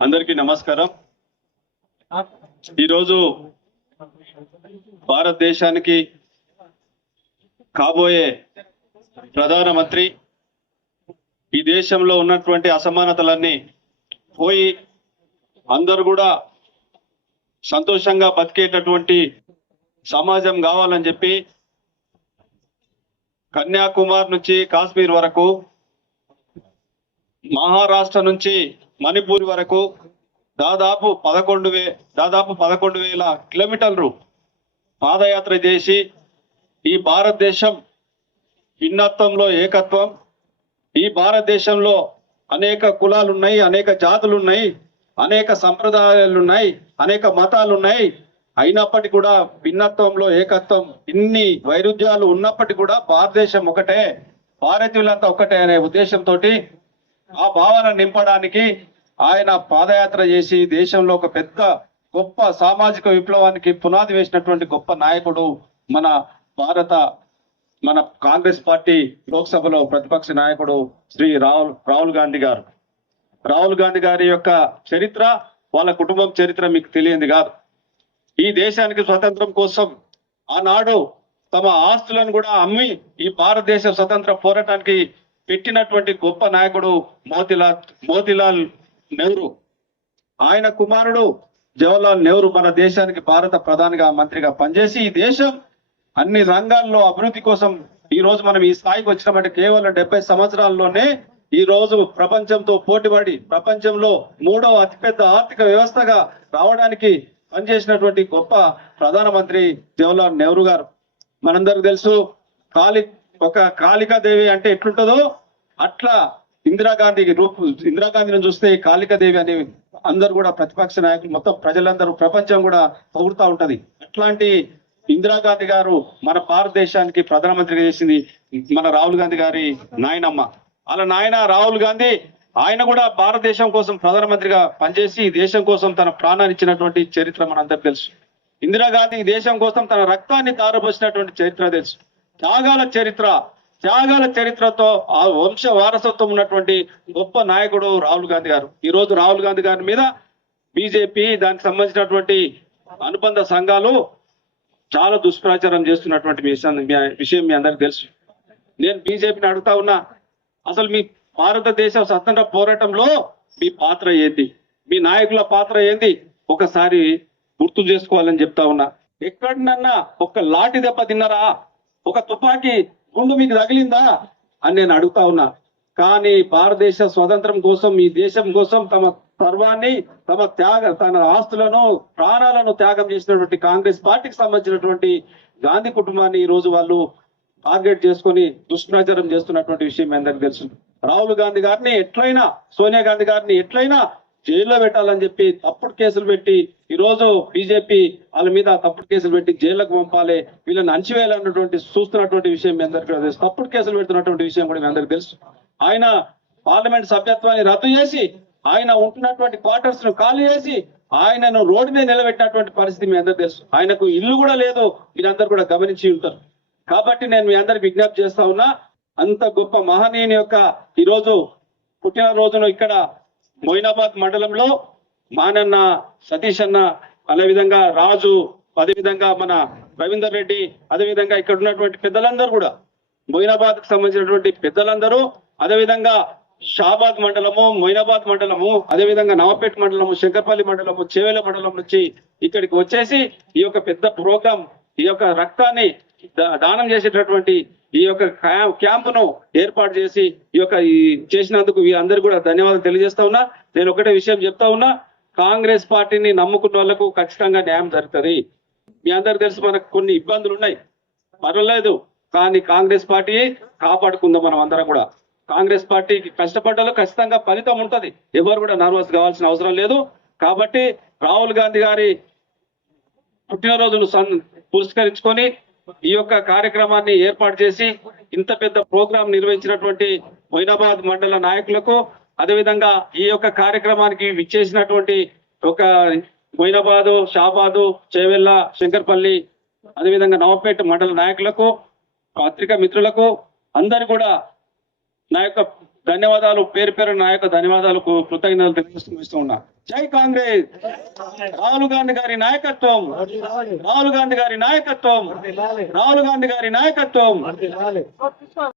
అందరికీ నమస్కారం. ఈరోజు భారతదేశానికి కాబోయే ప్రధానమంత్రి ఈ దేశంలో ఉన్నటువంటి అసమానతలన్నీ పోయి అందరూ కూడా సంతోషంగా బతికేటటువంటి సమాజం కావాలని చెప్పి కన్యాకుమారి నుంచి కాశ్మీర్ వరకు మహారాష్ట్ర నుంచి మణిపూర్ వరకు దాదాపు పదకొండు వే దాదాపు పదకొండు వేల కిలోమీటర్లు పాదయాత్ర చేసి ఈ భారతదేశం భిన్నత్వంలో ఏకత్వం. ఈ భారతదేశంలో అనేక కులాలు ఉన్నాయి అనేక జాతులు ఉన్నాయి అనేక సంప్రదాయాలు ఉన్నాయి అనేక మతాలు ఉన్నాయి అయినప్పటికీ కూడా భిన్నత్వంలో ఏకత్వం ఇన్ని వైరుధ్యాలు ఉన్నప్పటికీ కూడా భారతదేశం ఒకటే భారతీయులంతా ఒకటే అనే ఉద్దేశంతో ఆ భావన నింపడానికి ఆయన పాదయాత్ర చేసి దేశంలో ఒక పెద్ద గొప్ప సామాజిక విప్లవానికి పునాది వేసినటువంటి గొప్ప నాయకుడు మన భారత మన కాంగ్రెస్ పార్టీ లోక్సభలో ప్రతిపక్ష నాయకుడు శ్రీ రాహుల్ రాహుల్ గాంధీ గారు. రాహుల్ గాంధీ గారి యొక్క చరిత్ర వాళ్ళ కుటుంబం చరిత్ర మీకు తెలియంది కాదు. ఈ దేశానికి స్వతంత్రం కోసం ఆనాడు తమ ఆస్తులను కూడా అమ్మి ఈ భారతదేశ స్వతంత్ర పోరాటానికి పెట్టినటువంటి గొప్ప నాయకుడు మోతిలాల్ మోతిలాల్ నెహ్రూ. ఆయన కుమారుడు జవహర్లాల్ నెహ్రూ మన దేశానికి భారత ప్రధానిగా మంత్రిగా పనిచేసి ఈ దేశం అన్ని రంగాల్లో అభివృద్ధి కోసం ఈ రోజు మనం ఈ స్థాయికి వచ్చినామంటే కేవలం డెబ్బై సంవత్సరాల్లోనే ఈ రోజు ప్రపంచంతో పోటీపడి ప్రపంచంలో మూడవ అతిపెద్ద ఆర్థిక వ్యవస్థగా రావడానికి పనిచేసినటువంటి గొప్ప ప్రధానమంత్రి జవహర్లాల్ నెహ్రూ గారు. మనందరికి తెలుసు ఖాళీ ఒక కాళికాదేవి అంటే ఎట్లుంటుందో అట్లా ఇందిరాగాంధీ రూపు ఇందిరాగాంధీని చూస్తే కాళికాదేవి అనే అందరు కూడా ప్రతిపక్ష నాయకులు మొత్తం ప్రజలందరూ ప్రపంచం కూడా పొగుడుతూ ఉంటది. అట్లాంటి ఇందిరాగాంధీ గారు మన భారతదేశానికి ప్రధానమంత్రిగా చేసింది మన రాహుల్ గాంధీ గారి నాయనమ్మ. అలా నాయన రాహుల్ గాంధీ ఆయన కూడా భారతదేశం కోసం ప్రధానమంత్రిగా పనిచేసి దేశం కోసం తన ప్రాణాన్ని ఇచ్చినటువంటి చరిత్ర మనందరికి తెలుసు. ఇందిరాగాంధీ దేశం కోసం తన రక్తాన్ని తారపోసినటువంటి చరిత్ర తెలుసు. త్యాగాల చరిత్ర త్యాగాల చరిత్రతో ఆ వంశ వారసత్వం ఉన్నటువంటి గొప్ప నాయకుడు రాహుల్ గాంధీ గారు. ఈ రోజు రాహుల్ గాంధీ గారి మీద బీజేపీ దానికి సంబంధించినటువంటి అనుబంధ సంఘాలు చాలా దుష్ప్రచారం చేస్తున్నటువంటి విషయం మీ- విషయం మీ అందరికి తెలుసు. నేను బీజేపీని అడుగుతా ఉన్నా అసలు మీ భారతదేశ స్వతంత్ర పోరాటంలో మీ పాత్ర ఏంటి? మీ నాయకుల పాత్ర ఏంది ఒకసారి గుర్తు చేసుకోవాలని చెప్తా ఉన్నా. ఎక్కడినన్నా ఒక లాటి దెబ్బ తిన్నారా? ఒక తుపాకీ గుండు మీకు తగిలిందా అని నేను అడుగుతా ఉన్నా. కానీ భారతదేశ స్వతంత్రం కోసం ఈ దేశం కోసం తమ సర్వాన్ని తమ త్యాగ తన ఆస్తులను ప్రాణాలను త్యాగం చేసినటువంటి కాంగ్రెస్ పార్టీకి సంబంధించినటువంటి గాంధీ కుటుంబాన్ని ఈ రోజు వాళ్ళు టార్గెట్ చేసుకొని దుష్ప్రచారం చేస్తున్నటువంటి విషయం మీ అందరికి తెలుసు. రాహుల్ గాంధీ గారిని ఎట్లయినా సోనియా గాంధీ గారిని ఎట్లయినా జైల్లో పెట్టాలని చెప్పి తప్పుడు కేసులు పెట్టి ఈ రోజు బీజేపీ వాళ్ళ మీద తప్పుడు కేసులు పెట్టి జైల్లోకి పంపాలి. వీళ్ళని అణచివేయాలన్నటువంటి చూస్తున్నటువంటి విషయం మీ అందరికీ తెలుసు. తప్పుడు కేసులు పెడుతున్నటువంటి విషయం కూడా మీ అందరికి తెలుసు. ఆయన పార్లమెంట్ సభ్యత్వాన్ని రద్దు చేసి ఆయన ఉంటున్నటువంటి క్వార్టర్స్ను ఖాళీ చేసి ఆయనను రోడ్డు మీద నిలబెట్టినటువంటి పరిస్థితి మీ అందరికి తెలుసు. ఆయనకు ఇల్లు కూడా లేదు. మీరందరూ కూడా గమనించి ఉంటారు. కాబట్టి నేను మీ అందరికి విజ్ఞప్తి చేస్తా ఉన్నా అంత గొప్ప మహనీయుని యొక్క ఈరోజు పుట్టినరోజును ఇక్కడ మొయినాబాద్ మండలంలో మానన్న సతీష్ అన్న అదే విధంగా రాజు అదేవిధంగా మన రవీందర్ రెడ్డి అదే విధంగా ఇక్కడ ఉన్నటువంటి పెద్దలందరూ కూడా మొయినాబాద్కు సంబంధించినటువంటి పెద్దలందరూ అదేవిధంగా షాబాద్ మండలము మొయినాబాద్ మండలము అదే విధంగా నవపేట మండలము శంకర్పల్లి మండలము చేవేల మండలం నుంచి ఇక్కడికి వచ్చేసి ఈ యొక్క పెద్ద ప్రోగ్రాం ఈ యొక్క రక్తాన్ని దా- దానం చేసేటటువంటి ఈ యొక్క క్యాంప్ క్యాంపును ఏర్పాటు చేసి ఈ యొక్క ఈ చేసినందుకు వీరందరూ కూడా ధన్యవాదాలు తెలియజేస్తా ఉన్నా. నేను ఒకటే విషయం చెప్తా ఉన్నా. కాంగ్రెస్ పార్టీని నమ్ముకున్న వాళ్ళకు ఖచ్చితంగా న్యాయం జరుగుతుంది. మీ అందరు తెలుసు మనకు కొన్ని ఇబ్బందులు ఉన్నాయి. పర్వాలేదు. కానీ కాంగ్రెస్ పార్టీ కాపాడుకుందాం మనం అందరం కూడా. కాంగ్రెస్ పార్టీకి కష్టపడ్డాలో ఖచ్చితంగా ఫలితం ఉంటది. ఎవరు కూడా నర్వస్ కావాల్సిన అవసరం లేదు. కాబట్టి రాహుల్ గాంధీ గారి పుట్టినరోజును సన్ పురస్కరించుకొని ఈ యొక్క కార్యక్రమాన్ని ఏర్పాటు చేసి ఇంత పెద్ద ప్రోగ్రాం నిర్వహించినటువంటి మొయినాబాద్ మండల నాయకులకు అదేవిధంగా ఈ యొక్క కార్యక్రమానికి విచ్చేసినటువంటి ఒక మొయినాబాదు షాబాదు చేవెళ్ళ శంకర్పల్లి అదేవిధంగా నవపేట మండల నాయకులకు పత్రికా మిత్రులకు అందరు కూడా నా యొక్క ధన్యవాదాలు. పేరు పేరు నా యొక్క ధన్యవాదాలు కృతజ్ఞతలు తెలియజేస్తూ ఉన్నా. జై కాంగ్రెస్. రాహుల్ గాంధీ గారి నాయకత్వం. రాహుల్ గాంధీ గారి నాయకత్వం. రాహుల్ గాంధీ గారి నాయకత్వం.